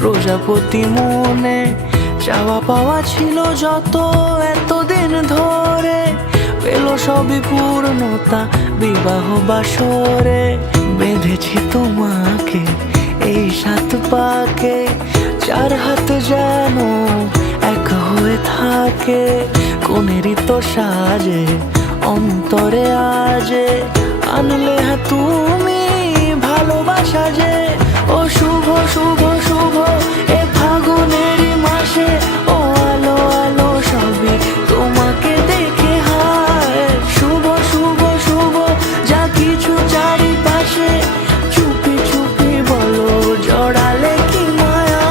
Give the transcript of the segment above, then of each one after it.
প্রজাপতি মনে চাওয়া পাওয়া ছিল যত এতদিন ধরে, পেল সবই পূর্ণতা বিবাহ বাসরে। বেঁধেছি তোমাকে এই 7 পাকে, 4 হাত যেন এক হয়ে থাকে। কোনেরই তো সাজে অন্তরে আজে, আনলে তুমি ভালোবাসা যে। ও শুভ শুভ শুভ এ ফাগুনেরই মাসে, ও আলো আলো সবই তোমাকে দেখে হায়। শুভ শুভ শুভ যা কিছু চারিপাশে, চুপি চুপি বলো জড়ালে কি মায়া।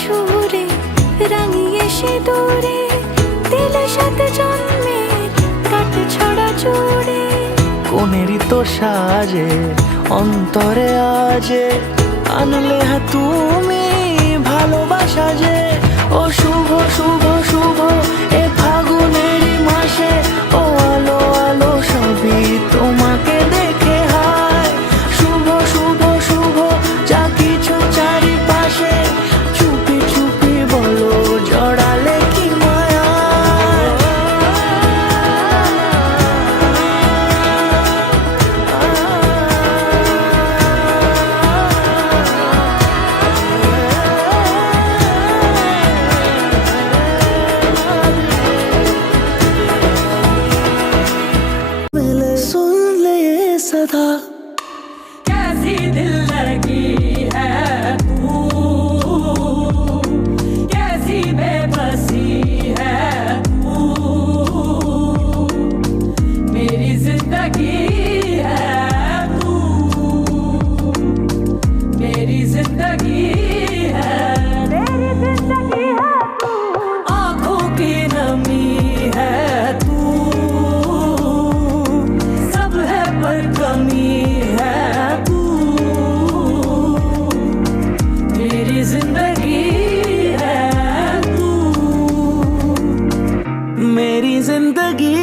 সুরে রাঙিয়ে সে দূরে দিলে 7 জন্মের কাট ছড়া জুড়ে। কোনেরই তো সাজে অন্তরে আজে, আনলে তুমি ভালোবাসা যে। ও শুভ শুভ শুভ এ ফাগুনেরই মাসে, ও আলো আলো সবই তোমাকে দেখে হায়। শুভ শুভ শুভ যা কিছু চারিপাশে, চুপি চুপি বলো জড়ালে কি মায়া। मिले सुन ले सदा, कैसी दिल लगी है तू, कैसी बेबसी है तू। मेरी जिंदगी है तू, मेरी जिंदगी है, मेरी जिंदगी है तू। आँखों की नमी है तू, सब है पर कमी है तू। मेरी जिंदगी है तू, मेरी जिंदगी